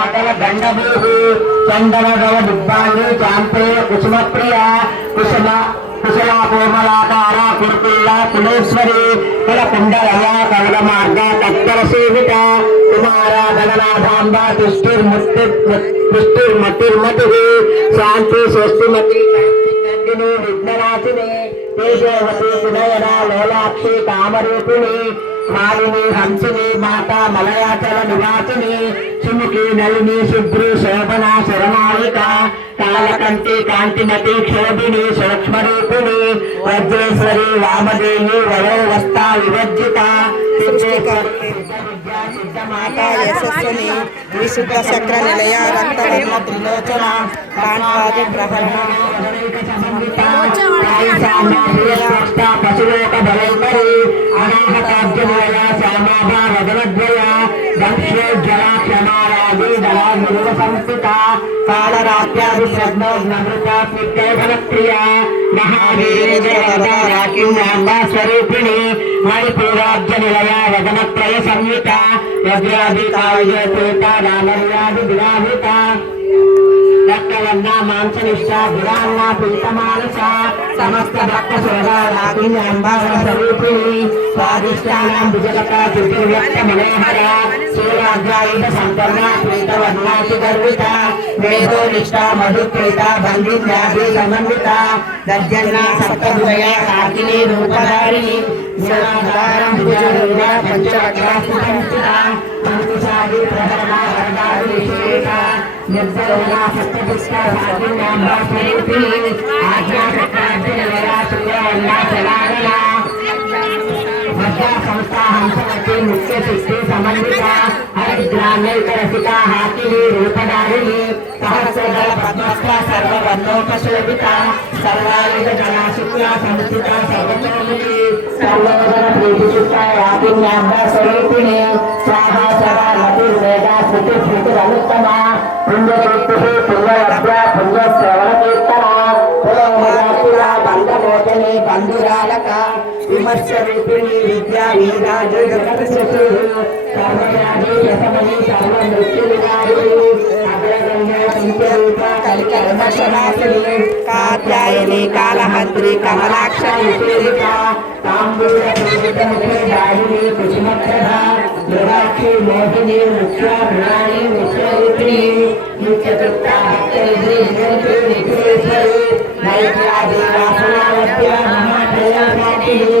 మండల గండభూహి చందనగవ దిబ్బాంగి చాంపే కుసుమ ప్రియ కుసుమ కుశల కోమలాకార కురుకుల్ల కులేశ్వరి కుల కుండలయ కవల మార్గ తత్తర సేవిత కుమార గణనాథాంబ తుష్టిర్ముక్తి తుష్టిర్మతిర్మతి శాంతి స్వస్తిమతి నందిని విఘ్ననాశిని తేజవతి సునయన లోలాక్షి కామరూపిణి మాలిని హంసిని మాత మలయాచల నివాసిని సుముఖి నలిని శుభ్రు శోభన శరణాయిక కాలకంటి కాంతిమతి క్షోభిని సూక్ష్మరూపిణి వజ్రేశ్వరి వామదేవి వయోవస్థ వస్తా విభజిత మాతా యశస్సుని విశుద్ధ చక్ర నిలయ రక్తవర్ణ త్రిలోచన కాంతాది ప్రహరణ. పశులోక బలైకరి అనాహతాబ్జమూల శ్యామాభ రజనద్వయ దంశోజ్వల దళాగురువ సంస్థిత కాళరాత్యాది శ్రద్ధోగ్నమృత స్నిగ్ధన ప్రియ మహావీరేంద్రవరదాకిన్యాంబా స్వరూపిణి మణిపూరాబ్జ మాంసనిష్ట దురాన్న పీతమానస సమస్త భక్త సోదాంబాల స్వరూపిణి స్వాదిష్టానం భుజగత చతుర్వ్యక్త మనోహర సూర్యాగ్రాయుధ సంపన్న ప్రీతవర్ణాతి గర్విత వేదోనిష్ట మధుప్రీత బంధిన్యాది సమన్విత దర్జన్న సప్తభుజయ కాకిని రూపధారిణి జ్ఞానాధారం భుజరూఢ పంచవక్రాస్థిత అంకుశాది ప్రహరణ వరదాది విశేష నిర్జలన సప్తపుష్ట సంస్థ హంసవతి ముఖ్య శక్తి సమన్విత హరిగ్రామ్యైక రసిక హాకిని రూపధారిణి సహస్రదళ పద్మస్త సర్వవర్ణోపశోభిత సర్వాయుధ జనా సంస్థిత సర్వతోముఖి సర్వోదర ప్రీతి శుక్ల స్వరూపిణి స్వాహా సదా లఘుర్వేద స్మృతి స్మృతి అనుత్తమ పుణ్యలభ్య కీర్తన బంధమోచని విమర్శ విద్యా వీరాజు జగత్ శశు సర్వవ్యాధి యశమణి సర్వ మృత్యు కాత్యాయని కాళహద్రి కమలాక్ష విశేషిత మోహిని ముఖ్య ముఖ్యరూపిణి నిత్యతృప్త నైత్యాది వాసనావత్య మహాప్రయాసాకిని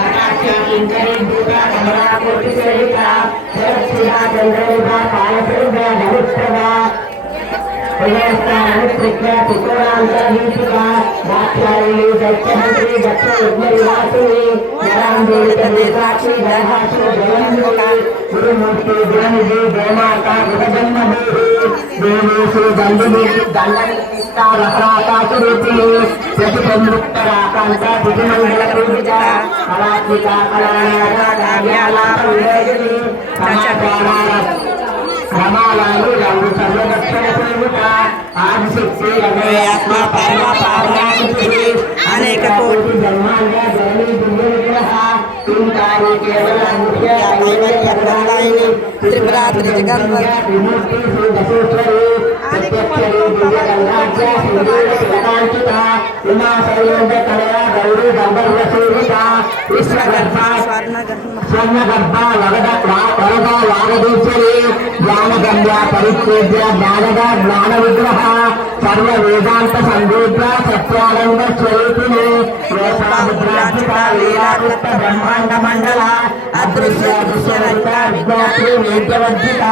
चंद्रभा कालसुभा प्रतिज्ञा त्रिकोणाम का वाक्याली दैत्यहंत्री दक्षिणवासिनी नारायण देवी तदेशाक्षी जयहाक्षी जयंती गुरुमूर्ति गुणनिधि जयमाता विभजन्म देवी श्री दंडदेवी दंडनिस्ता रत्नाकाशरूपिणी प्रतिबंधुक्तराकांक्षा भुजमंडल पूजिता कलात्मिका कलानाथा काव्यालाप विजयिनी समाचारा క్రమాలను రంగు సర్వదక్షిణ సేవిత ఆదిశక్తి ఆత్మ పరమ పావనాకృతి అనేక కోటి బ్రహ్మాండ జననీ దివ్య కేవల ప్రత్యక్షరి గంగాధ్య సింధూర శతాంకిత ఉమా సౌయోగ కళయ గౌరీ గంధర్వ సేవిత విశ్వగర్భ స్వర్ణ గర్భ స్వర్ణగర్భ వరద వరద వాగదీశ్వరి జ్ఞానగమ్య పరిచ్ఛేద్య జ్ఞానద జ్ఞాన విగ్రహ సర్వ వేదాంత సందూర్య సత్యానంద స్వరూపిణి వేదాముద్రార్జిత లీలాకృత బ్రహ్మాండ మండల అదృశ్య దృశ్యరహిత విజ్ఞాత్రి వేద్యవర్జిత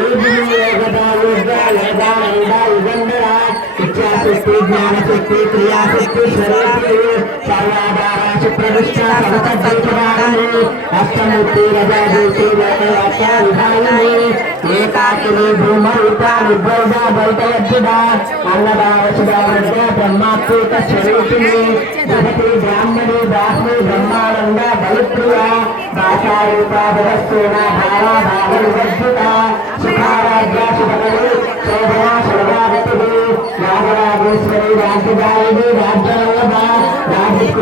ఏదిని ఏకదా లేదా లేదా శక్తి జ్ఞాన శక్తి క్రియాశక్తి స్వరూపిణి సర్వాధార సుప్రతిష్ట సమతద్వైతవాణి అష్టమూర్తి రజాదూతి లోకయాత్ర విధాయిని ఏకాకిని భూమరూప నిర్భౌజ బౌద్ధయజ్ఞ అన్నదా వసుదా వృద్ధ బ్రహ్మాత్మక స్వరూపిణి జగతి లక్ష్మీ బ్రహ్మానంద బలిప్రియ భాషారూపా భవస్తూన భారా భాగవివర్జిత సుఖారాధ్య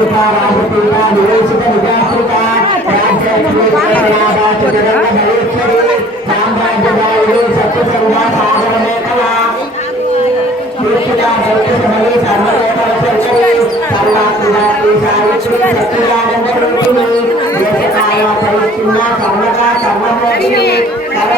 రాజకృత రాజపీఠ నివేశిత నిజాకృత రాజ్యేశ్వరి సామ్రాజ్యదాయిని సత్యసంగ సాగర మేఖల సర్వాత్మదాతి సావిత్రి రూపిణి పరిచ్ఛిన్న సర్వకా సర్వమోహిని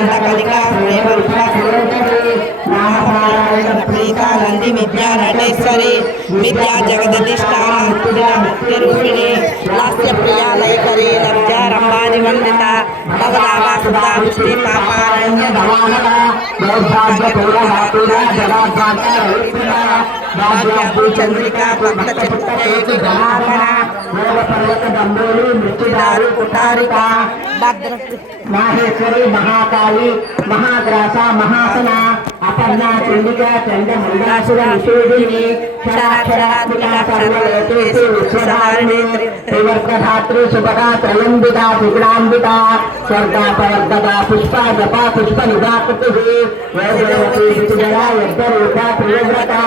మధుమతీమహి ప్రేమ నామపారాయణ నంది విద్యా నటేశ్వరి విద్యా జగదధిష్టాన లాస్య ప్రియా రంభాది వందిత భగదావా సుధా పాపారణ్య ధవానక దౌర్భాగ్య జలాభాగ్య భక్త జనార్దన మూల పర్వత దంబోలు మృత్యుదారు కుటారిక భద్ర మాహేశ్వరి మహాకాళి మహాగ్రాస మహాసన अपन्ना चंडिका चंड मंदासुर निषेधिनी क्षराक्षरात्मिका सर्वलोकेषु विश्वधारिणी त्रिवर्गधात्री सुभगा त्रयम्बिका त्रिगुणाम्बिका स्वर्गापवर्गदा पुष्पा जपा पुष्पनिदाकृतिः वैद्यवतीजया यज्ञरूपा प्रियव्रता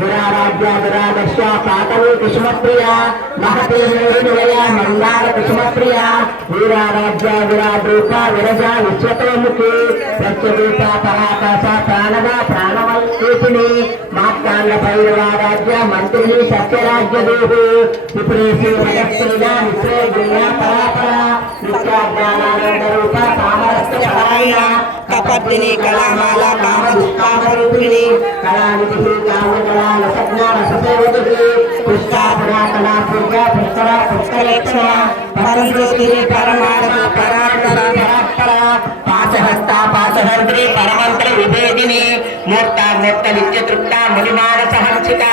विराराज्या विरागस्या पातवी कुसुमप्रिया महती वेणुवया मन्दार कुसुमप्रिया वीराराज्या विरागरूपा विरजा विश्वतोमुखी విరజ విశ్వతోముఖి సత్యరూప పరాకాశ ప్రాణవ ప్రాణవల్పూపిణి మాత్తాండ భైరవారాజ్య మంత్రిని సత్యరాజ్య దేహు విపురేశి భగత్రిగా విశ్వేయ పరాపర నిత్యాజ్ఞానానంద రూప సామరస్య పరాయణ కపర్దిని కళామాల కామ దుష్కామరూపిణి కళానిధి కావ్యకళా రసజ్ఞా రససేవతి పుష్పాపరా కళా పూజ పుష్కర పుష్కరేక్షణ పరంజ్యోతి పరమాత్మ పరాత్పర పరాత్పర పాశహస్త పాశహర్ద్రి పరమంత్ర విభేదిని మూర్త మూర్త నిత్య తృప్త మునిమాన సహంసిత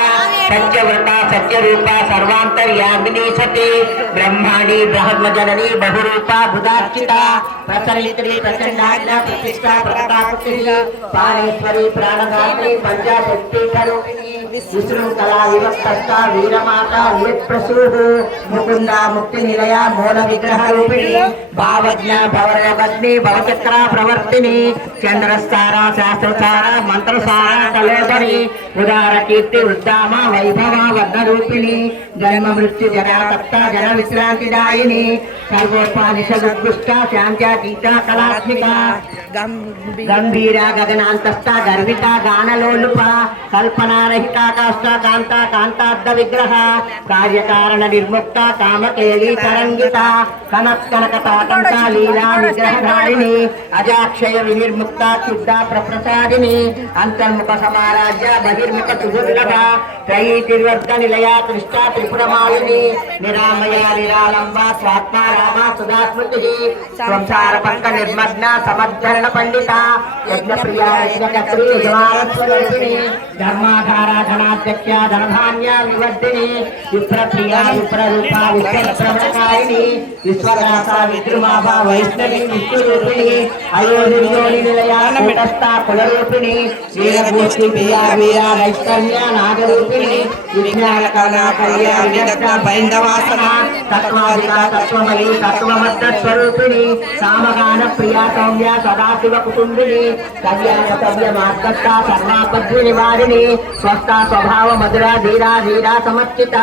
पंचव्रता सत्यरूपा सर्वांतरयामिनी सती ब्रह्माणी ब्रह्म जननी बहुरूपा बुधाक्षिता प्रसरित्री प्रसन्नाज्ञा, प्रतिष्ठा प्रतापतिनी पारेश्वरी प्राणदात्री पंचाशक्ति करोपिनी विष्णु, कला विवक्ता वीरमाता, वीरप्रसूः मुकुंदा मुक्ति निलया मूल विग्रह रूपिणी भावज्ञा भवरपत्नी भवचक्रा प्रवर्तिनी चंद्रस्तारा शास्त्रसारा, मंत्रसारा, कलोधरी उदार कीर्ति उद्दामा వైభవ వర్ణ రూపిణి. జన్మ మృత్యు జనాతప్త జన విశ్రాంతిదాయిని సర్వోపానిషదుష్ట శాంత్యాతీత కళాత్మిక గంభీర గంభీర గగనాంతస్థ గర్విత గానలోలుప కల్పనారహిత కాష్ట కాంత కాంతార్థ విగ్రహ కార్యకారణ నిర్ముక్త కామకేళి తరంగిత కనత్కనక కనక లీలా విగ్రహధారిణి అజాక్షయ వినిర్ముక్త క్షుద్ధ ప్రప్రసాదిని అంతర్ముఖ సమారాజ్య బహిర్ముఖ సుదుర్లభ త్రయీ తిర్వర్గ నిలయ కృష్ణ త్రిపురమాలిని నిరామయ నిరాలంబ స్వాత్మ రామ సుధాస్మృతి సంసార పంక నిర్మగ్న సమర్థరణ పండిత యజ్ఞ ప్రియ యజ్ఞకర్త్రి యజమానస్వరూపిణి ధర్మాధార ధనాధ్యక్ష ధనధాన్య వివర్ధిని విప్రప్రియ విప్రరూప విశ్వప్రభకారిణి విశ్వరాస విద్రుమాభ వైష్ణవి విష్ణురూపిణి అయోనియోని నిలయాన కూటస్థ కులరూపిణి వీరభూషి ప్రియ వీర వైష్ణవ్య నాగరూపిణి విజ్ఞాన కళా కళ్యాణ విదగ్ధ బైందవాసన. తత్వాదిక తత్వమయి తత్వమత్త స్వరూపిణి సామగాన ప్రియా సౌమ్య సదాశివ కుటుంబిని. కళ్యాణ సవ్య మార్గస్థ సర్వాపద్వి నివారిణి. స్వస్థ స్వభావ మధుర ధీరా ధీరా సమర్చిత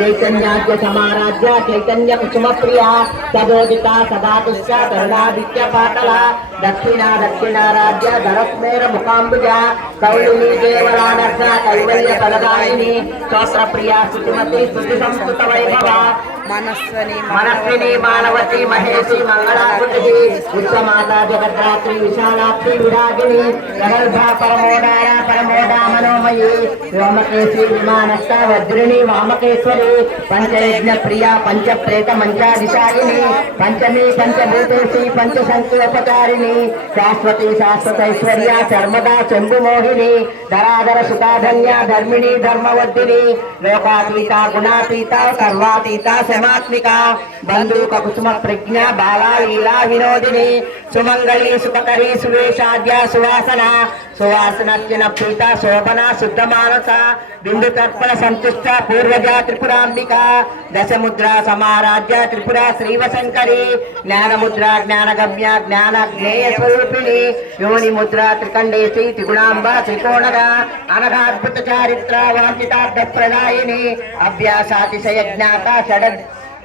చైతన్యాద్య సమారాధ్య చైతన్య కుసుమ ప్రియ. సదోదిత సదాతుష్ట తరుణాదిత్య పాటల. దక్షిణా దక్షిణారాజ్య ధరస్మేర ముఖాంబుజ కౌళిని దేవరానర్స కైవల్య పదదాయిని స్తోత్ర ప్రియా స్థుతిమతి స్థుతి సంస్కృత వైభవ మనస్విని మానవతి మహేషి మంగళాకృతి దేవీ ఉత్తమాతా జగద్రాత్రి విశాలాక్షి విరాగిణి జగర్భా పరమోదార పరమోదా మనోమయి వ్యోమకేశి విమానస్థ వజ్రిణి వామకేశ్వరి పంచయజ్ఞ ప్రియ పంచ ప్రేత మంచాధిశాయిని పంచమి పంచభూతేశి పంచ సంఖ్యోపచారిణి శాశ్వతి శాశ్వతైశ్వర్య శర్మదా శంభుమోహిని ధరాధర సుతాధన్య ధర్మిణి ధర్మవర్ధిని లోకాతీత గుణాతీత సర్వాతీత శమాత్మిక బంధుక కుసుమ ప్రజ్ఞ బాలా లీలా వినోదిని సుమంగళి సుపకరి సువేషాద్య సువాసన సువాసన ప్రీత శోభన శుద్ధ మానస బిందు తర్పణ సంతుష్ట పూర్వజ త్రిపురాంబిక దశముద్ర సమారాధ్య త్రిపుర శ్రీవశంకరి జ్ఞానముద్ర జ్ఞానగమ్య జ్ఞాన జ్ఞేయ స్వరూపిణి యోని ముద్ర త్రికండేశి త్రిగుణాంబ త్రికోణర అనఘాద్భుత చారిత్ర వాంఛితార్థ ప్రదాయిని అభ్యాసాతిశయ జ్ఞాత షడ్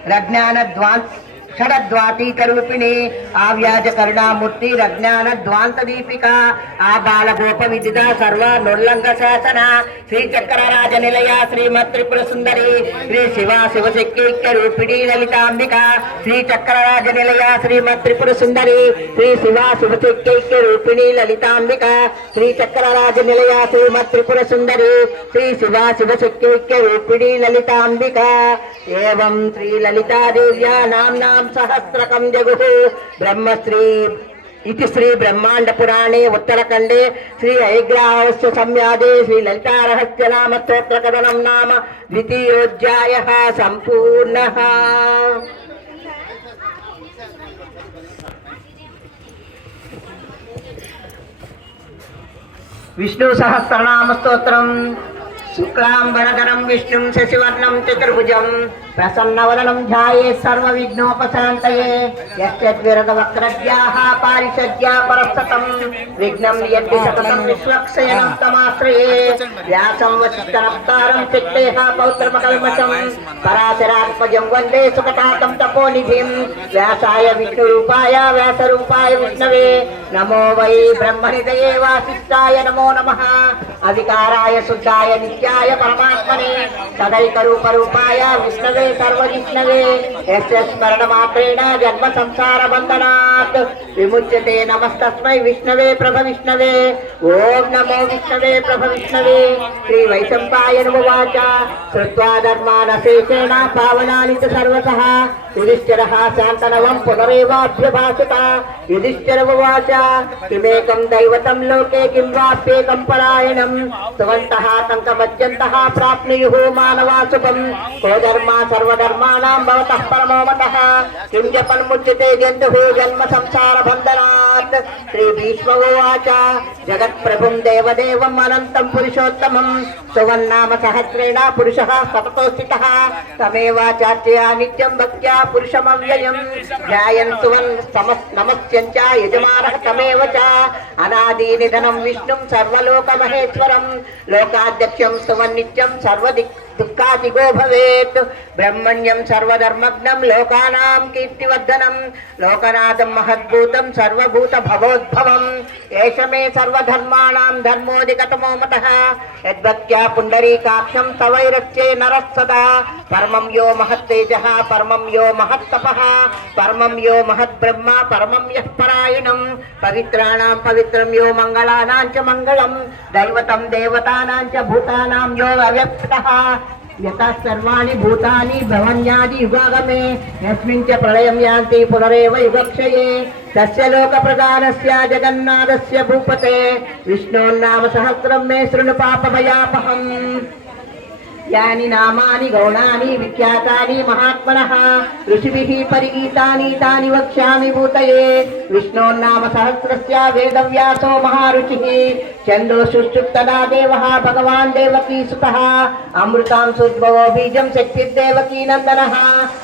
రజ్ఞాన ద్వాన్ షడద్వాతీక రూపిణి ఆవ్యాజ కరుణామూర్తి రజ్ఞాన ద్వాంత దీపిక ఆ బాలగోప విదిత సర్వ నొల్లంగ శాసన శ్రీ చక్రరాజ నిలయ శ్రీమత్ త్రిపుర సుందరి శ్రీ శివ శివశక్తిక్య రూపిణి లలితాంబిక శ్రీ చక్రరాజ నిలయ శ్రీమత్ త్రిపుర సుందరి శ్రీ శివ శివశక్తిక్య రూపిణి లలితాంబిక శ్రీ చక్రరాజ నిలయ శ్రీమత్ త్రిపుర సుందరి శ్రీ శివ శివశక్తిక్య రూపిణి లలితాంబిక. ఏం శ్రీ లలితాదేవ్యా నామ్నా శతం సహస్రకం జగు బ్రహ్మశ్రీ ఇది శ్రీ బ్రహ్మాండ పురాణే ఉత్తరఖండే. శ్రీ ఐగ్రాహస్య సంయాదే శ్రీ లలితారహస్య నామ స్తోత్ర కథనం నామ ద్వితీయోధ్యాయ సంపూర్ణ. విష్ణు సహస్రనామ స్తోత్రం. శుక్లాంబరధరం విష్ణుం శశివర్ణం చతుర్భుజం ప్రసన్నవదనం ధ్యాయే సర్వ విఘ్నోపశాంతయే యద్విరద వక్రద్యాః పారిషద్యా పరస్తతం విఘ్నం యద్ది సతతం విశ్వక్షయనం తమాశ్రయే వ్యాసం వసిష్ఠనప్తారం చిత్తేహ పౌత్రమకల్మషం. పరాశరాత్మజం వందే సుకటాకం తపోనిధిం. వ్యాసాయ విష్ణురూపాయ వ్యాసరూపాయ విష్ణవే. నమో వై బ్రహ్మనిదయే వాసిష్ఠాయ నమో నమః. అధికారాయ శుద్ధాయ నిత్యాయ పరమాత్మనే సదైక రూప రూపాయ విష్ణవే సర్వవిష్ణవే. స్మరణ మాత్రేణ జన్మ సంసార బంధనాత్. విముచ్యతే నమస్తస్మై విష్ణవే ప్రభ విష్ణవే. ఓం నమో విష్ణవే ప్రభ విష్ణవే. శ్రీ వైశంపాయ వైశంపాయనువాచ శ్రుత్వా ధర్మాన శేషేణ పావనాని సర్వత యుధిష్ఠిర యుధిష్ఠిరः శాంతనవం పునరేవాభ్యభాషిత యుధిష్ఠిరమువాచ. కిమేకం దైవతం లోకే కిం వాప్యేకం పరాయణం. సువంతః తంకమజ్జంతః ప్రాప్నుయుః మానవా శుభం కో ధర్మా సర్వధర్మాణాం భవతః పరమో మతః కిం జపన్ముచ్యతే జంతుః జన్మ సంసార బంధనాత్ శ్రీ భీష్మోవాచ జగత్ప్రభుం దేవదేవం అనంతం పురుషోత్తమం సువన్నామ సహస్రేణ పురుషः సతతో స్థితः తమేవాచార్యయా నిత్యం భక్త్యా పురుషమవ్యయం ధ్యాయన్ సువన్ సమస్ నమస్యంచ యజమానः తమేవ చ అనాది ఈశ్వరం లోకాధ్యక్షం సువన్నిత్యం సర్వదిక్ దుఃఖాదిగో భవేత్ బ్రహ్మణ్యం సర్వధర్మగ్నం లోకానాం కీర్తివర్ధనం. లోకనాథం మహద్భూతం సర్వభూత భవోద్భవం. ఏషమే మే ధర్మోదిగతమో మత. మతః యద్భక్త్యా పుండరీకాక్షం తవైరచ్చే నరస్సదా పరమం యో మహత్తేజ పరమం యో మహత్తప. పరమం యో మహద్బ్రహ్మ పరమం యః పరాయణం. పవిత్రాణాం పవిత్రం యో మంగళానాం చ మంగళం. దైవతం దేవతానాం చ భూతానాం యో అవ్యక్త. యతः సర్వాణి భూతాని భవన్యాది యుగాగమే యస్మిన్ చ ప్రళయం యాంతి పునరేవ యుగక్షయే తస్య లోక ప్రధానస్య జగన్నాథస్య భూపతే విష్ణోన్నామ సహస్రం మే శృణు పాపభయాపహం యాని నామాని గౌణాని విఖ్యాతాని మహాత్మన ఋషిభిः పరిగీతాని తాని వక్ష్యామి భూతయే విష్ణోన్నామ సహస్రస్య వేదవ్యాసో మహారుచి మహారుచిः చందోషుష్టుప్తదా దేవ భగవాన్ దేవకీ సుతः అమృతాం సుద్భవో బీజం శక్తిర్దేవకీ నందనः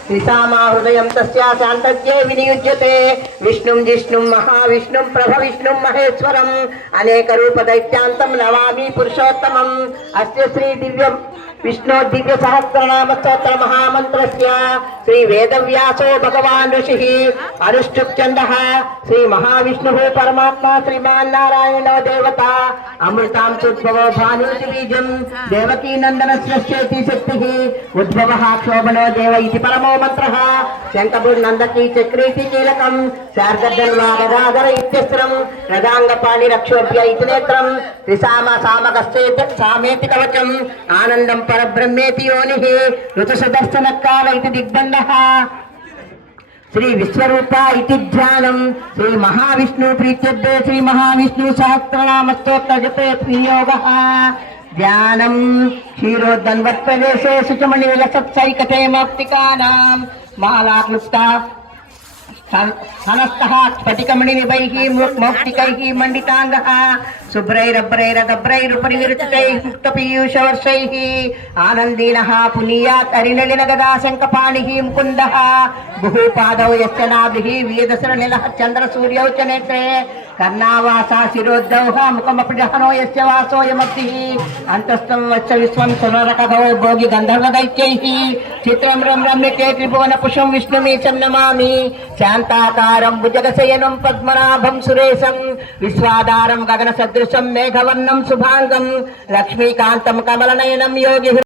త్రిసామా హృదయం తస్య శాంతజ్ఞే వినియుజ్యతే విష్ణుం జిష్ణుం మహావిష్ణుం ప్రభ విష్ణుం మహేశ్వరం అనేక రూప దైత్యాంతం నవామి పురుషోత్తమం అస్య శ్రీ దివ్యం విష్ణో దివ్య సహస్రనామ స్తోత్ర మహామంత్రస్య. శ్రీ వేదవ్యాసో భగవాన్ ఋషి అనుష్ఠుప్ శ్రీ మహావిష్ణు పరమాత్మ శ్రీమాన్ నారాయణ దేవత. అమృతాం సుద్భవ భానుతి బీజం. దేవకీ నందన సృష్టి శక్తి. ఉద్భవ క్షోభనో దేవ ఇది పరమో మంత్ర. శంఖపుర్నందకీ చక్రీతి కీలకం. శార్గర్ధన్వా గదాధర ఇత్యస్త్రం. రథాంగపాణి రక్షోభ్య ఇతి నేత్రం. త్రిసామ సామకశ్చేత సామేతి కవచం ఆనందం పరబ్రహ్మేతి యోని ఋతుసదర్శన కాల ఇది దిగ్బంధ. శ్రీ విశ్వరూప ఇది ధ్యానం. శ్రీ మహావిష్ణు ప్రీత్యర్థే శ్రీ మహావిష్ణు సహస్రనామ స్తోత్ర జపే వినియోగ. ధ్యానం. క్షీరోద్వన్వత్ప్రదేశే శుచమణి విలసత్సైకతే మౌక్తికానాం మాలాక్లుప్త హనస్తః స్ఫటికమణి నిభైః మౌక్తికైః మండితాంగः శుభ్రైరభ్రైరగభ్రైరుపరి విరుచితైः ముక్తపీయూషవర్షైः ఆనందీనः పునీయాత్ అరినళిన గదా శంఖపాణిः ముకుందः బహుపాదౌ యస్య నాభిः వీయదశరనిలः చంద్రసూర్యౌ చ నేత్రే కర్ణావాస శిరోద్దౌహ ముఖమపి జహనో యస్య వాసోయమగ్నిः అంతస్థం వచ్చ విశ్వం సురరకథో భోగి గంధర్వ దైత్యై చిత్రం రం రమ్యకే త్రిభువన పుషం విష్ణుమీశం నమామి. శాంతాకారం భుజగశయనం పద్మనాభం సురేశం. విశ్వాధారం గగన సదృశం మేఘవర్ణం శుభాంగం. లక్ష్మీకాంతం కమలనయనం యోగి